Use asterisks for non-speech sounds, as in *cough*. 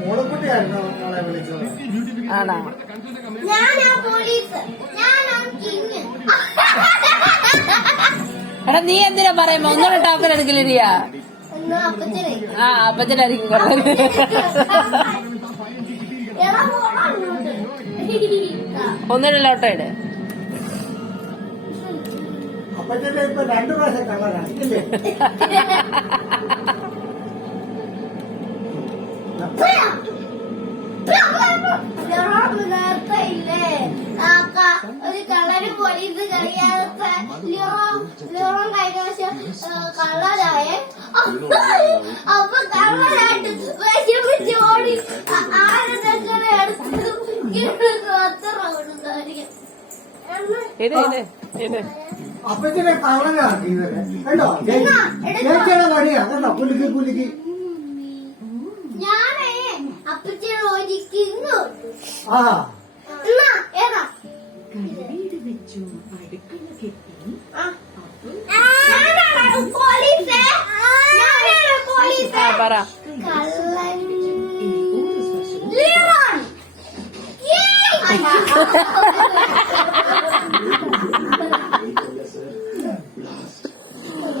മോളക്കുട്ടിയായിരുന്നു നമ്മളെ വിളിച്ചത് ആണോ? എടാ നീ എന്തിനാ പറയുമ്പോ ഒന്നുകൂടെ ടോക്കൺ എടുക്കലിരിയാ ആ അപ്പച്ചനായിരിക്കും കൊള്ളത്. ഒന്നുകൂടെ ലോട്ടോ ഇട്. അപ്പച്ചന്റെ ഇപ്പൊ രണ്ടു പ്രാവശ്യം കളറാണ് നേരത്തെ ഇല്ലേ? ഒരു കളറ് പോലീസ് കഴിയാതെ ലിറോൺ കഴിഞ്ഞ വർഷം കളറായേ അപ്പൊ കളറായിട്ട് വിഷമിച്ച് ഓടി ആരുടെ എടുത്ത് അത്ര ഉണ്ടായിരിക്കും എടേ എടേ ഇട് അപ്പച്ചനെ കള്ളനാക്കി ഇവരെ. കണ്ടോ? ചേച്ചിയുടെ വടിയാ കണ്ടോ? കുലുക്കി കുലുക്കി. ആ. പറ. കള്ളൻ! *laughs*